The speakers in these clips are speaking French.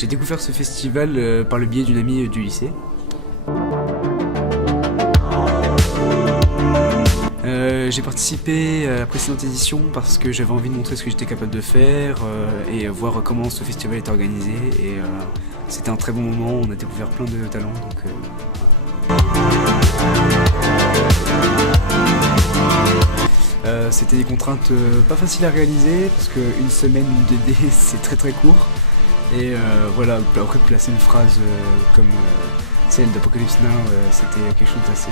J'ai découvert ce festival par le biais d'une amie du lycée. J'ai participé à la précédente édition parce que j'avais envie de montrer ce que j'étais capable de faire et voir comment ce festival était organisé. Et c'était un très bon moment, on a découvert plein de talents. C'était des contraintes pas faciles à réaliser parce qu'une semaine de D c'est très court. Et voilà, après placer une phrase comme celle d'Apocalypse Now, c'était quelque chose d'assez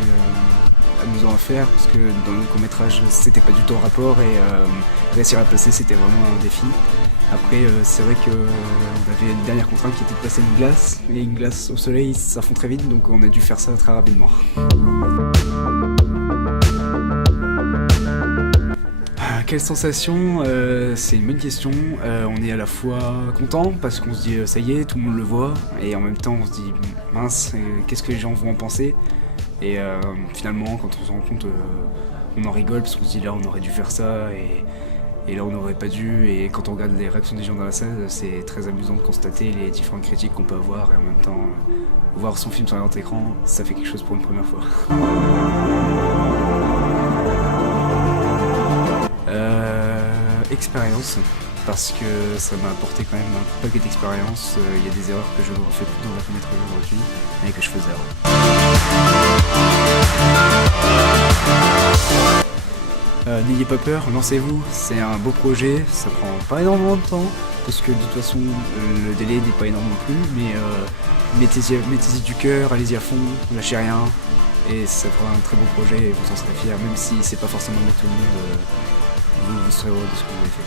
amusant à faire parce que dans le court-métrage c'était pas du tout en rapport et réussir à placer c'était vraiment un défi. Après c'est vrai qu'on avait une dernière contrainte qui était de placer une glace, et une glace au soleil ça fond très vite donc on a dû faire ça très rapidement. Quelle sensation c'est une bonne question. On est à la fois content parce qu'on se dit ça y est, tout le monde le voit, et en même temps on se dit mince, qu'est-ce que les gens vont en penser. Et finalement quand on se rend compte, on en rigole parce qu'on se dit là on aurait dû faire ça et là on n'aurait pas dû. Et quand on regarde les réactions des gens dans la salle, c'est très amusant de constater les différentes critiques qu'on peut avoir, et en même temps voir son film sur un grand écran, ça fait quelque chose pour une première fois. Expérience, parce que ça m'a apporté quand même un paquet d'expérience. Il y a des erreurs que je ne refais plus dans la fenêtre aujourd'hui, mais que je faisais avant. N'ayez pas peur, lancez-vous, c'est un beau projet, ça prend pas énormément de temps, parce que de toute façon le délai n'est pas énorme non plus, mais mettez-y du cœur, allez-y à fond, lâchez rien, et ça fera un très beau projet et vous en serez fiers, même si c'est pas forcément avec tout le monde. Vous serez heureux de ce que vous avez fait.